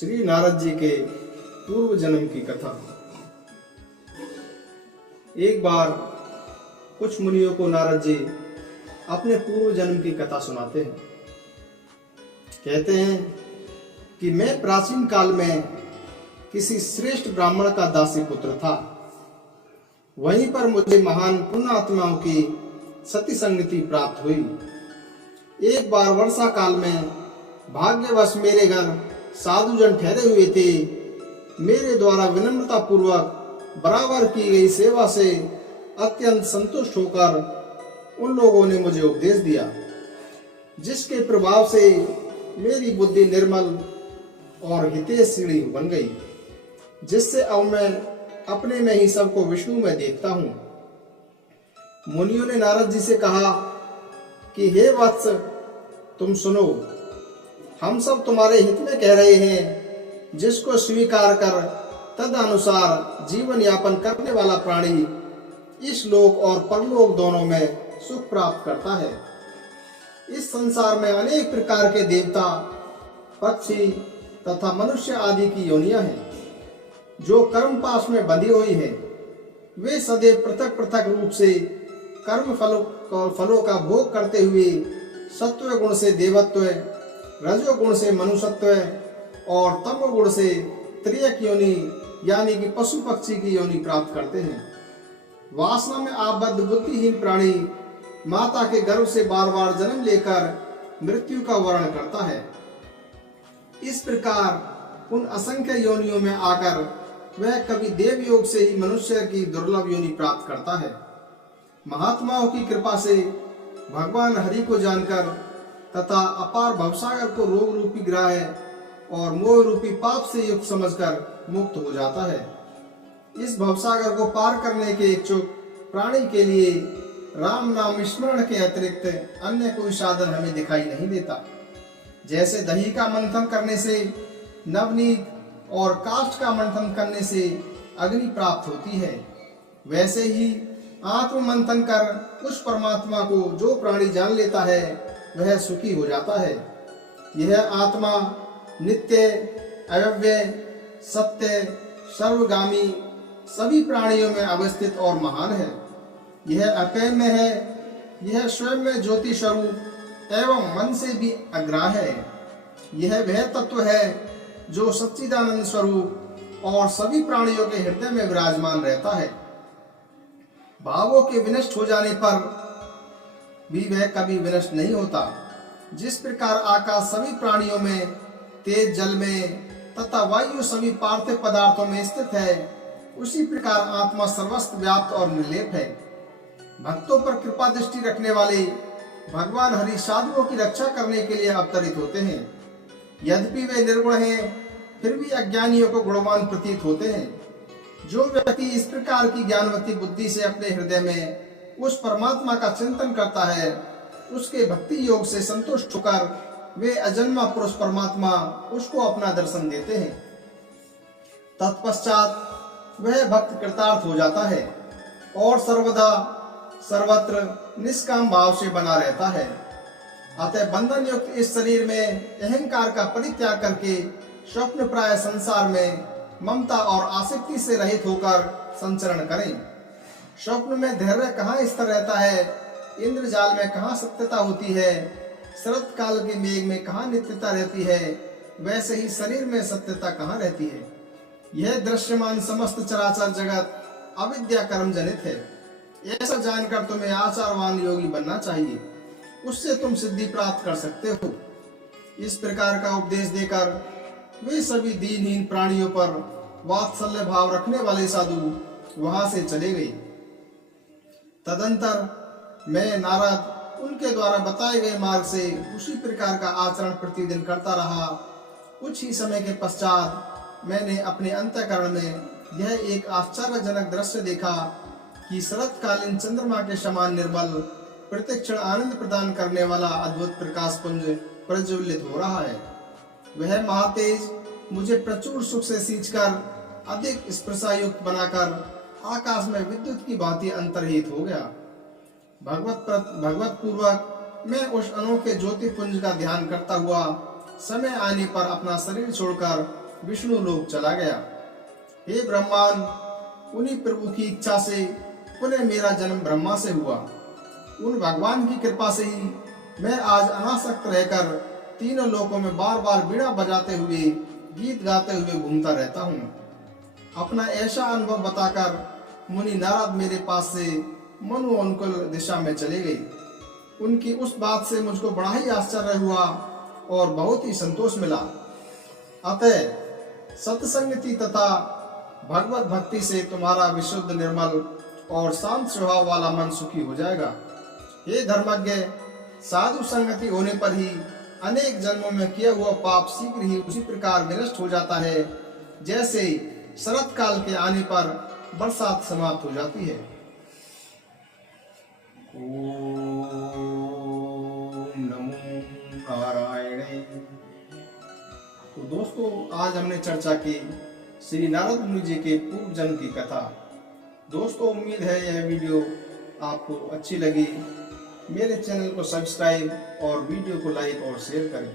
श्री नारद जी के पूर्व जन्म की कथा। एक बार कुछ मुनियों को नारद जी अपने पूर्व जन्म की कथा सुनाते हैं। कहते हैं कि मैं प्राचीन काल में किसी श्रेष्ठ ब्राह्मण का दासी पुत्र था। वहीं पर मुझे महान पुण्यात्माओं की सती संगति प्राप्त हुई। एक बार वर्षा काल में भाग्यवश मेरे घर साधुजन ठहरे हुए थे। मेरे द्वारा विनम्रता पूर्वक बराबर की गई सेवा से अत्यंत संतुष्ट होकर उन लोगों ने मुझे उपदेश दिया, जिसके प्रभाव से मेरी बुद्धि निर्मल और हितैषी बन गई, जिससे अब मैं अपने में ही सबको विष्णु में देखता हूँ। मुनियों ने नारद जी से कहा कि हे वत्स, तुम सुनो, हम सब तुम्हारे हित में कह रहे हैं। जिसको स्वीकार कर तद अनुसार जीवन यापन करने वाला प्राणी इस लोक और परलोक दोनों में सुख प्राप्त करता है। इस संसार में अनेक प्रकार के देवता, पक्षी तथा मनुष्य आदि की योनियां हैं, जो कर्म पाश में बंधी हुई है। वे सदैव पृथक पृथक रूप से कर्म फलों का भोग करते हुए सत्व गुण से देवत्व, रजोगुण से मनुष्यत्व और तमो गुण से त्रियक योनि यानी कि पशु पक्षी की योनि प्राप्त करते हैं। वासना में आबद्ध बुद्धिहीन प्राणी माता के गर्भ से बार बार जन्म लेकर मृत्यु का वर्ण करता है। इस प्रकार उन असंख्य योनियों में आकर वह कभी देव योग से ही मनुष्य की दुर्लभ योनि प्राप्त करता है। महात्माओं की कृपा से भगवान हरि को जानकर तथा अपार भवसागर को रोग रूपी ग्रह और मोह रूपी पाप से युक्त समझकर मुक्त हो जाता है। इस भवसागर को पार करने के इच्छुक प्राणी के लिए राम नाम स्मरण के अतिरिक्त अन्य कोई साधन हमें दिखाई नहीं देता। जैसे दही का मंथन करने से नवनीत और काष्ठ का मंथन करने से अग्नि प्राप्त होती है, वैसे ही आत्म मंथन कर उस परमात्मा को जो प्राणी जान लेता है वह सुखी हो जाता है। यह आत्मा नित्य, अव्यय, सत्य, सर्वगामी, सभी प्राणियों में अवस्थित और महान है। यह अपेय है। यह स्वयं में ज्योति स्वरूप एवं मन से भी अग्राह्य है। यह वह तत्व है जो सच्चिदानंद स्वरूप और सभी प्राणियों के हृदय में विराजमान रहता है। भावों के विनष्ट हो जाने पर भी वह कभी विनष्ट नहीं होता। जिस प्रकार आकाश सभी प्राणियों में, तेज जल में तथा वायु सभी पार्थिव पदार्थों में स्थित है, उसी प्रकार आत्मा सर्वस्त्र व्याप्त और निर्लेप है। भक्तों पर कृपा दृष्टि रखने वाले भगवान हरि साधुओं की रक्षा करने के लिए अवतरित होते हैं। यद्यपि वे निर्गुण हैं, फिर भी अज्ञानियों को गुणवान प्रतीत होते हैं। जो व्यक्ति इस प्रकार की ज्ञानवती बुद्धि से अपने हृदय में उस परमात्मा का चिंतन करता है, उसके भक्ति योग से संतुष्ट होकर वे अजन्मा पुरुष परमात्मा उसको अपना दर्शन देते हैं। तत्पश्चात वह भक्त कृतार्थ हो जाता है और सर्वदा सर्वत्र निष्काम भाव से बना रहता है। अतः बंधन युक्त इस शरीर में अहंकार का परित्याग करके स्वप्न प्राय संसार में ममता और आसक्ति से रहित होकर संचरण करें। स्वप्न में धैर्य कहाँ स्थिर रहता है, इंद्रजाल में कहाँ सत्यता होती है, शरत काल के मेघ में कहाँ नित्यता रहती है, वैसे ही शरीर में सत्यता कहाँ रहती है। यह दृश्यमान समस्त चराचर जगत अविद्या कर्म जनित है। ऐसा जानकर तुम्हें आचारवान योगी बनना चाहिए, उससे तुम सिद्धि प्राप्त कर सकते हो। इस प्रकार का उपदेश देकर वे सभी दीनहीन प्राणियों पर वात्सल्य भाव रखने वाले साधु वहां से चले गए। तदंतर मैं नारद उनके द्वारा बताए गए मार्ग से उसी प्रकार का आचरण प्रतिदिन करता रहा। कुछ ही समय के पश्चात मैंने अपने अंतःकरण में यह एक आश्चर्यजनक दृश्य देखा कि शरतकालीन चंद्रमा के समान निर्मल, प्रतिक्षण आनंद प्रदान करने वाला अद्भुत प्रकाश पुंज प्रज्वलित हो रहा है। वह महातेज मुझे प्रचुर सुख से सींचकर अधिक स्पर्शायुक्त बनाकर आकाश में विद्युत की भांति अंतर्हित हो गया। भगवत पूर्वक मैं उस अनोखे ज्योति पुंज का ध्यान करता हुआ समय आने पर अपना शरीर छोड़कर विष्णु लोक चला गया। हे ब्रह्मांड, उन्हीं प्रभु की इच्छा से पुनः मेरा जन्म ब्रह्मा से हुआ। उन भगवान की कृपा से ही मैं आज अनासक्त रहकर तीनों लोकों में बार बार बीड़ा बजाते हुए गीत गाते हुए घूमता रहता हूँ। अपना ऐसा अनुभव बताकर मुनि नारद मेरे पास से मनु अनुकूल दिशा में चले गए। उनकी उस बात से मुझको बड़ा ही आश्चर्य हुआ और बहुत ही संतोष मिला। अतः सत्संगति तथा भगवत भक्ति से तुम्हारा विशुद्ध, निर्मल और शांत स्वभाव वाला मन सुखी हो जाएगा। हे धर्मज्ञ, साधु संगति होने पर ही अनेक जन्मों में किया हुआ पाप शीघ्र ही उसी प्रकार विनष्ट हो जाता है जैसे शरत काल के आने पर बरसात समाप्त हो जाती है। ओम नमो नारायण। तो दोस्तों, आज हमने चर्चा की श्री नारद मुनि जी के पूर्व जन्म की कथा। दोस्तों, उम्मीद है यह वीडियो आपको अच्छी लगी। मेरे चैनल को सब्सक्राइब और वीडियो को लाइक और शेयर करें।